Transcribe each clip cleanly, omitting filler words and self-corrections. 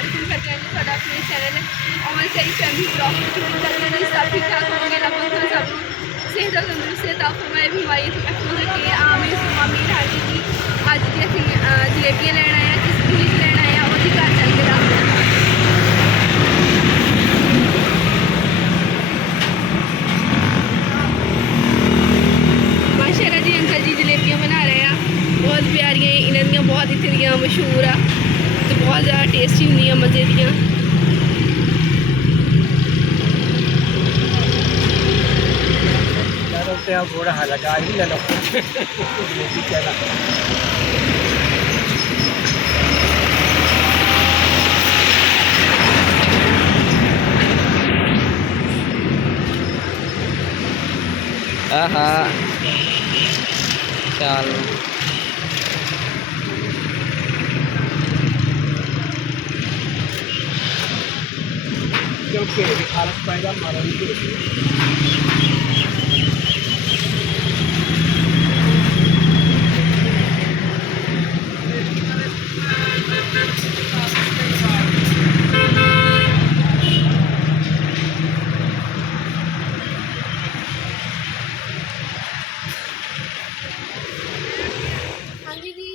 Welcome करते हैं जी थोड़ा अपने चैनल अमन सही फैमिली ब्लॉग जी सब ठीक ठाक होंगे रब सब सेहत तंदुरुस्ती अता फरमाए भी वाई महफूज रखे आमीर सुमा मीर हाजी जी अज जी असीं जलेबियां लैन आए हैं जिस चीज़ लैन आए हैं वो घर चल के दस माशाल्लाह जी अंकल जी जलेबियां बना रहे हैं बहुत प्यारियां इन्हां दियां बहुत इत्थे दियां मशहूर आ तो बहुत ज़्यादा टेस्टी होंदियां मज़े दियां थोड़ा लगा ही ले लो हाँ चल क्योंकि खालस पैदा मारा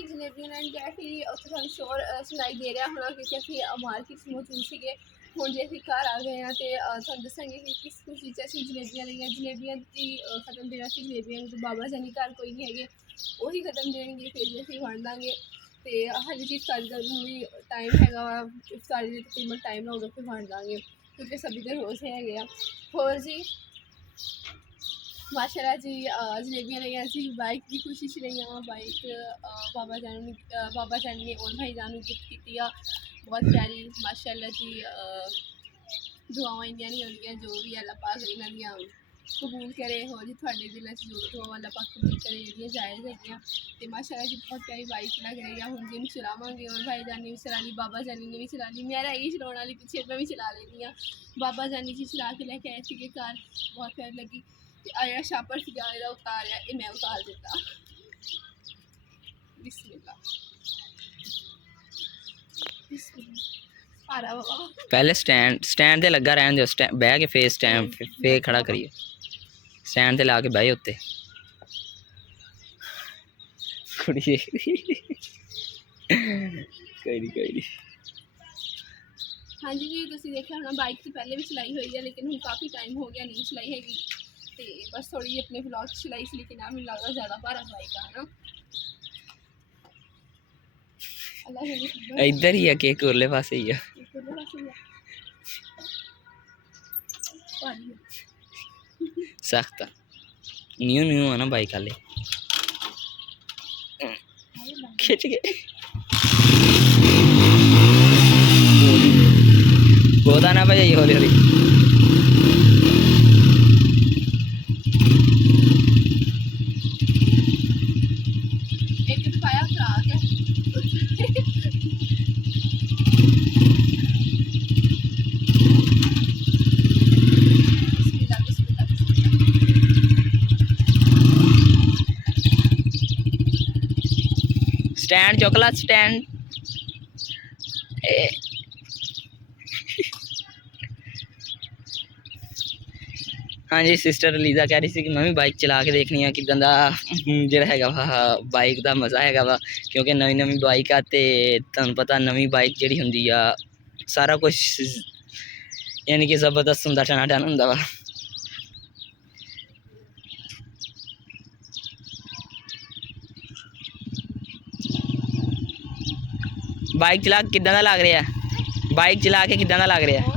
जलेबियां लैन गए थे उत्थे सानूं शोर सुनाई दे रहा होना क्योंकि असीं मार्केट मौजूद सीगे हुण जे असीं घर आ गए हैं तो तुहानूं दस्सांगे कि किस खुशी च असीं जलेबियां लईआं जलेबियां दी खत्म देना सी जलेबियां तो बाबा जानी घर कोई नहीं है ਉਹੀ खत्म देंगे फिर जे असीं वंड दांगे तो हजे जी इफ्तारी का भी टाइम हैगा वा इफ्तारी दे तकरीबन टाइम होगा फिर वंड दांगे क्योंकि सभी दे रोज़ है होर जी माशाल्लाह जी जलेबियां लईआं जी बाइक की खुशी च लईआं बाइक बाबा जान ने और भाई जान गिफ्ट की बहुत प्यारी माशाल्लाह जी दुआवां इन्नियां नहीं होंदियां जो भी अल्लाह पाक इन्हां दियां कबूल करे हो जी थोड़े दिलों च जो दुआ अल्लाह पाक कबूल करे जेह्ड़ियां जायज़ हैगियां ते माशाल्लाह जी बहुत प्यारी बाइक लग रही है हुण जी चलावांगे और भाई जान ने भी चलानी बाबा जानी ने भी चलानी मैं रह गई चलाने वाली पीछे मैं भी चला लेनी हाँ बाबा जानी जी चला के लैके आए थे घर बहुत प्यारी लगी आया शापर से जा उतारिया ये मैं उतार दिता बिस्मिल्लाह पहले स्टैंड ते लगा रहन दो बह के फेस स्टैंड फे खड़ा करिए स्टैंड ते ला के बह उत्ते कुड़िए कोई हाँ जी जी तुसीं देखिया होना बाइक तो पहले भी चलाई हुई है लेकिन हुण काफ़ी टाइम हो गया नहीं चलाई हैगी तो बस थोड़ी जी अपने ब्लॉग चलाई सी लेकिन मैनूं लगदा ज़्यादा भारा बाइक है ना इधर ही है के कुरले पासे ही है सख्त न्यू न्यू है ना बाइक वाले खिंच गए बहुत आना भाई हौली हौली स्टैंड चौकला स्टैंड हाँ जी सिस्टर लीजा कह रही थी कि मैं भी बाइक चला के देखनी है कि गंदा ਜਿਹੜਾ ਹੈਗਾ ਵਾ ਬਾਈਕ ਦਾ ਮਜ਼ਾ ਹੈਗਾ ਵਾ ਕਿਉਂਕਿ ਨਵੀਂ ਨਵੀਂ ਬਾਈਕ ਆ ਤੇ ਤੁਹਾਨੂੰ ਪਤਾ ਨਵੀਂ ਬਾਈਕ ਜਿਹੜੀ ਹੁੰਦੀ ਆ ਸਾਰਾ ਕੁਝ ਯਾਨੀ ਕਿ ਜ਼ਬਰਦਸਤ ਹੁੰਦਾ ਟਨਾਟਨ ਹੁੰਦਾ ਵਾ बाइक चला के कितना लग रहा है बाइक चला के कितना लग रहा है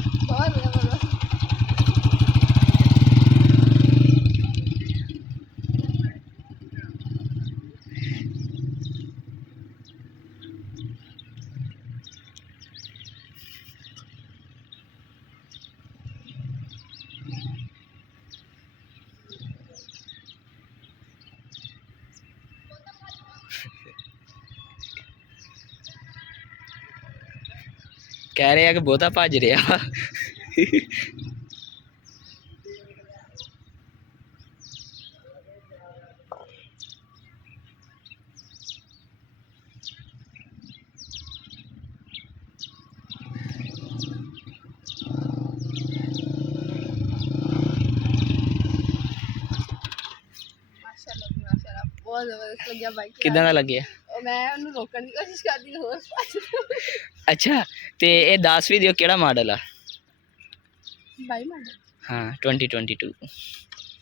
कह रहे हैं कि बहुता भज रहा बहुत जबरदस्त लग्या बाइक ਕਿੱਦਾਂ ਦਾ ਲੱਗਿਆ? मैं ਉਹਨੂੰ ਰੋਕਣ ਦੀ ਕੋਸ਼ਿਸ਼ ਕਰਦੀ ਹੋਰ ਅੱਛਾ ਤੇ ਇਹ ਦੱਸ ਵੀ ਦਿਓ ਕਿਹੜਾ ਮਾਡਲ ਆ? ਬਾਈ ਮਾਡਲ ਹਾਂ 2022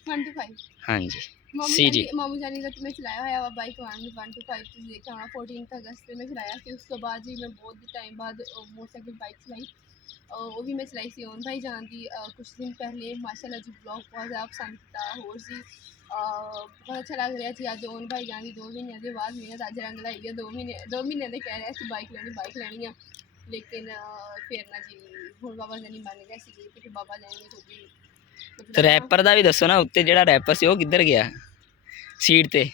25 ਹਾਂਜੀ ਮਾਮੂ CG ਜਾਨੀ ਮਾਮੂ ਜਾਨੀ ਦਾ ਤੇ ਮੈਂ ਚਲਾਇਆ ਹੋਇਆ ਵਾ ਬਾਈਕ 125 ਤੁਸੀਂ ਦੇਖਿਆ ਹੋਣਾ 14 ਅਗਸਤ ਤੇ ਮੈਂ ਚਲਾਇਆ ਸੀ। ਉਸ ਤੋਂ ਬਾਅਦ ਜੀ ਮੈਂ ਬਹੁਤ ਟਾਈਮ ਬਾਅਦ ਮੋਟਰਸਾਈਕਲ ਬਾਈਕ ਚਲਾਈ ਉਹ ਵੀ ਮੈਂ ਚਲਾਈ ਸੀ ਓਨ ਭਾਈ ਜਾਨ ਦੀ ਕੁਛ ਦਿਨ ਪਹਿਲੇ ਮਾਸ਼ਾਅੱਲਾ ਜੀ ਬਲੌਗ ਬਹੁਤ ਜ਼ਿਆਦਾ ਪਸੰਦ ਕੀਤਾ ਹੋਰ ਸੀ ਬਹੁਤ ਅੱਛਾ ਲੱਗ ਰਿਹਾ ਸੀ। ਅੱਜ ਓਨ ਭਾਈ ਜਾਨ ਦੀ 2 ਮਹੀਨਿਆਂ ਦੇ ਬਾਅਦ ਮੇਰਾ ਅੱਜ ਰੰਗ ਲਾਈ ਗਿਆ 2 ਮਹੀਨੇ ਦੇ ਕਹਿ ਰਿਹਾ ਸੀ ਬਾਈਕ ਲੈਣੀ ਆ ਲੇਕਿਨ ਫਿਰ ਨਾ ਜੀ ਹੁਣ ਬਾਬਾ ਜਾਨੀ ਮੰਨ ਗਿਆ ਸੀ ਕਿ ਫਿਰ ਬਾਬਾ ਜਾਨੀ ਨੇ ਖੁਦ ਹੀ ਤੇ ਰੈਪਰ ਦਾ ਵੀ ਦੱਸੋ ਨਾ ਉੱਤੇ ਜਿਹੜਾ ਰੈਪਰ ਸੀ ਉਹ ਕਿੱਧਰ ਗਿਆ ਸੀਟ ਤੇ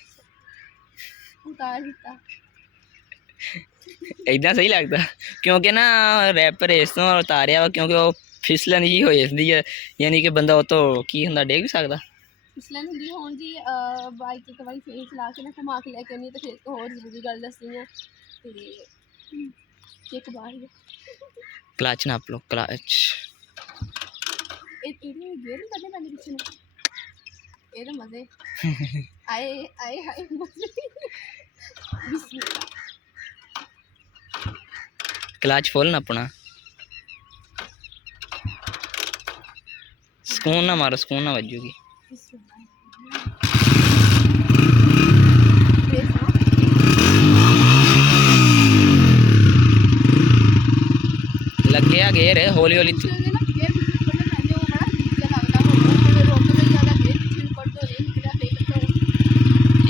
ਉਤਾਰ ਦਿੱਤਾ ਇਦਾਂ ਸਹੀ ਲੱਗਦਾ ਕਿਉਂਕਿ ਨਾ ਰੈਪਰ ਇਸ ਤੋਂ ਉਤਾਰਿਆ ਵਾ ਕਿਉਂਕਿ ਉਹ ਫਿਸਲਣ ਜੀ ਹੋ ਜਾਂਦੀ ਹੈ ਯਾਨੀ ਕਿ ਬੰਦਾ ਉਹ ਤੋਂ ਕੀ ਹੁੰਦਾ ਡੇਗ ਵੀ ਸਕਦਾ ਫਿਸਲਣ ਹੁੰਦੀ ਹੁਣ ਜੀ ਬਾਈਕ ਇੱਕ ਵਾਰੀ ਫੇਰ ਚਲਾ ਕੇ ਨਾ ਘੁਮਾ ਕੇ ਲੈ ਕੇ ਆਉਂਦੀ ਤਾਂ ਫਿਰ ਇੱਕ ਹੋਰ ਜ਼ਰੂਰੀ ਗੱਲ ਦੱਸਣੀ ਆ ਤੇ ਇੱਕ ਬਾਹਰ ਕਲਚ ਨਾਪ ਲਓ ਕਲਚ ਇਹਦੇ ਗੇਅਰ ਨਹੀਂ ਕੱਢੇ ਮੈਨੇ ਪਿੱਛੇ ਨੂੰ ਇਹਦੇ ਮਜ਼ੇ ਆਏ ਮਜ਼ੇ ਬਿਸਮਿਲ੍ਲਾ ਕਲਚ ਫੁੱਲ ਨਾ ਆਪਣਾ ਸਕੂਨ ਨਾ ਮਾਰੋ ਸਕੂਨ ਨਾ ਵੱਜੂਗੀ ਲੱਗਿਆ ਗੇਰ ਹੌਲੀ ਹੌਲੀ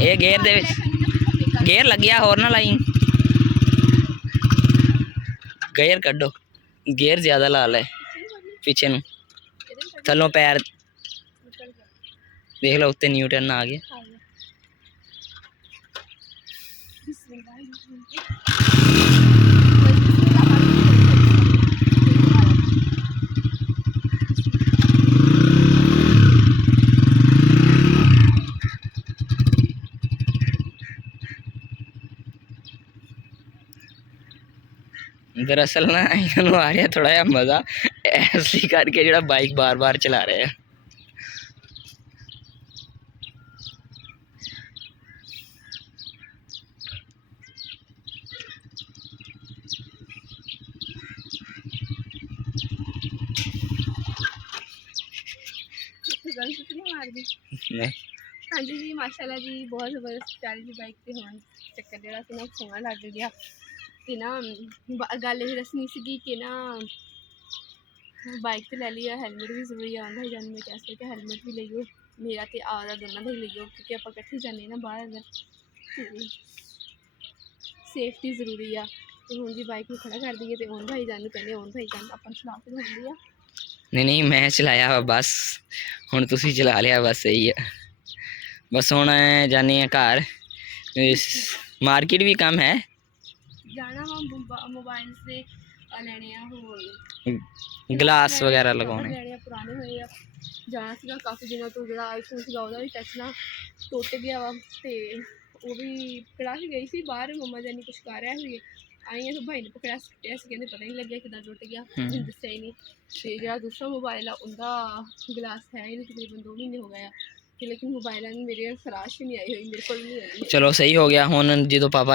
ਇਹ ਗੇਰ ਦੇ ਵਿੱਚ ਗੇਰ ਲੱਗਿਆ ਹੋਰ ਨਾ ਲਾਈ ਗੇਰ ਕੱਢੋ ਗੇਰ ਜ਼ਿਆਦਾ ਲਾ ਲੈ ਪਿੱਛੇ ਨੂੰ ਥੱਲੋਂ ਪੈਰ ਦੇਖ ਲਓ ਉੱਤੇ ਨਿਊਟਨ ਆ ਗਿਆ दरअसल ना इन्होंने आ रहा थोड़ा जहा मज़ा ऐसी करके जो बाइक बार बार चला रहे हैं हाँ जी जी माशाल्लाह जी बहुत जबरदस्त प्यारी जी बाइक से होने चक्कर जो ना सोहना लग गया कि ना गल ये दसनी सी कि ना बाइक तो ले ली हैलमेट भी जरूरी आना जाने में कह सकते हैलमेट भी लियो मेरा तो आदा दोनों का ही लियो क्योंकि आप कट्ठे जाने ना बाहर अगर सेफ्टी जरूरी आ तो हूँ जी बाइक में खड़ा कर दिए तो ओन भाई जान कहने ओन भाई जान अपन चला के दिखाई आ नहीं मैं चलाया वा बस हुण तुसी चला लिया बस सही है बस हुण जाने घर मार्केट भी कम है जाना वा मोबाइल से लेने हो ग्लास वगैरह लगाने पुराने हुए आ जाना सीगा काफ़ी दिनों तो जो आईफोन सीगा ਉਹਦਾ भी टच ना टुट गया वा ते वो भी पकड़ा के गई सी बाहर मम्मा जानी कुछ कर रहा ਸੀ आई तो भाई ने पकड़ा सुटिया सी कहते पता नहीं लग्या किदा टुट गया दस्सिया ही नहीं ते जो दूसरा मोबाइल आ उनका ग्लास है ही तकरीबन 2 महीने हो गए लेकिन मोबाइल मेरे खराश भी नहीं आई हुई मेरे को नहीं आई चलो सही हो गया हुण जो पापा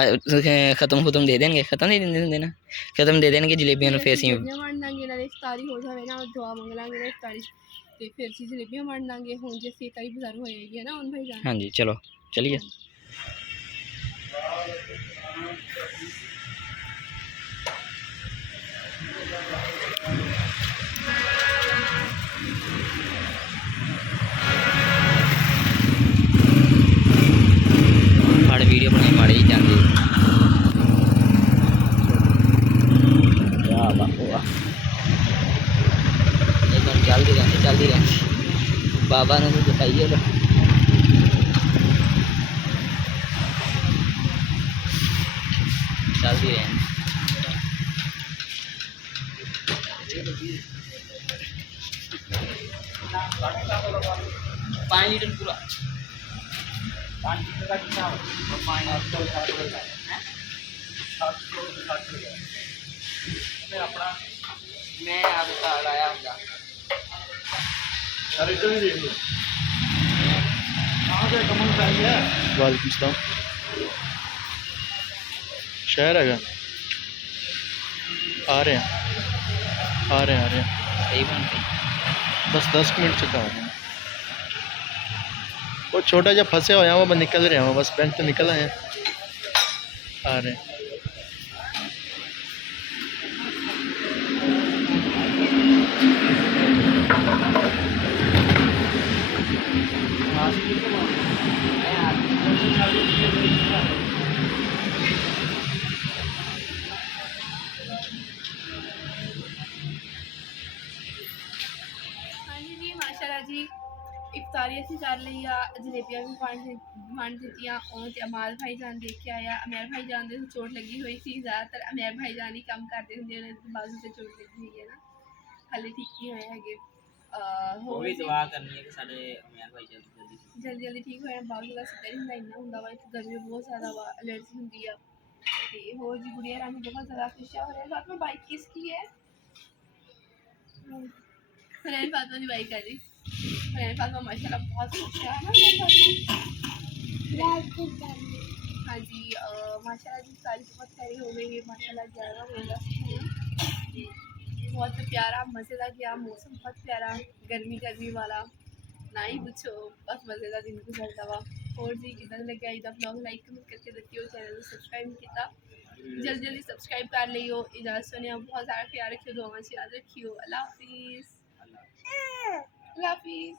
खत्म दे देंगे खत्म नहीं देंगे ना खत्म दे देंगे जलेबियां फिर असीं वंड दांगे नाले इफ्तारी हो जावे ना दुआ मंग लांगे ना इफ्तारी ते फिर असीं जलेबियां वंड दांगे हुण जे इफ्तारी बाजार होएगी है ना उन भाई जान हाँ जी चलो चलिए वीडियो बनाई माड़ी ही जाती एकदम चलती रहती बाबा ने तो दिखाइए लो चलती रहे 5 लीटर पूरा 5 लीटर का कितना अपना मैं आपका आया हूँ वालेकुम सलाम शहर है आ रहे हैं आ रहे हैं आ रहे हैं सही बन गई बस 10 मिनट से आ रहे हैं वो छोटा जब फंसे हुए हैं वो बस निकल रहे हैं वो बस बैंक तो निकल आए हैं आ रहे हैं हाँ जी माशाल्लाह जी इफ्तारी ਅਸੀਂ ਕਰ ਲਈ ਆ ਜਲੇਬੀਆਂ ਵੀ ਵੰਡ ਦਿੱਤੀਆਂ ਉਹ ਤੇ ਅਮਾਲ ਭਾਈ ਜਾਨ ਦੇਖ ਕੇ ਆਇਆ ਅਮੀਰ ਭਾਈ ਜਾਨ ਦੇ ਚੋਟ ਲੱਗੀ ਹੋਈ ਸੀ ਜ਼ਿਆਦਾਤਰ ਅਮੀਰ ਭਾਈ ਜਾਨ ਹੀ ਕੰਮ ਕਰਦੇ ਹੁੰਦੇ ਉਹਨਾਂ ਦੀ ਬਾਜ਼ੂ ਤੇ ਚੋਟ ਲੱਗੀ ਹੋਈ ਹੈ ਨਾ ਹਾਲੇ ਠੀਕ ਨਹੀਂ ਹੋਏ ਹੈਗੇ ਉਹ ਵੀ ਦੁਆ ਕਰਨੀ ਹੈ ਕਿ ਸਾਡੇ ਅਮੀਰ ਭਾਈ ਜਲਦੀ ਜਲਦੀ ਠੀਕ ਹੋਇਆ ਬਾਜ਼ੂ ਦਾ ਸਿੱਧਾ ਹੀ ਹੁੰਦਾ ਇੰਨਾ ਹੁੰਦਾ ਵਾ ਇੱਕ ਗਰਮੀ ਬਹੁਤ ਜ਼ਿਆਦਾ ਵਾ ਐਲਰਜੀ ਹੁੰਦੀ ਆ ਤੇ ਹੋਰ ਜੀ ਗੁੜੀਆ ਰਾਣੀ ਬਹੁਤ ਜ਼ਿਆਦਾ ਖੁਸ਼ਾ ਹੋ ਰਿਹਾ ਸਾਥ में बाइक किसकी है फरैन फातिमा की बाइक है जी फरैन फातिमा माशाल्लाह बहुत खुश है ना हाँ जी माशाल्लाह जी सारी बहुत प्यारी हो गई है माशाल्लाह ज़्यादा होगा बहुत प्यारा मज़ेदार गया मौसम बहुत प्यारा गर्मी गर्मी वाला ना ही पूछो बस मज़ेदार दिन गुजरता वा और जी कितना लगे इधर ब्लॉग लाइक कमेंट करके देखियो चैनल को सब्सक्राइब किया जल्दी जल्दी सब्सक्राइब कर लियो इजाज़त सुने बहुत सारा ख्याल रखियो दुआ से याद रखियो अल्लाह हाफिज़ अल्लाह हाफिज़।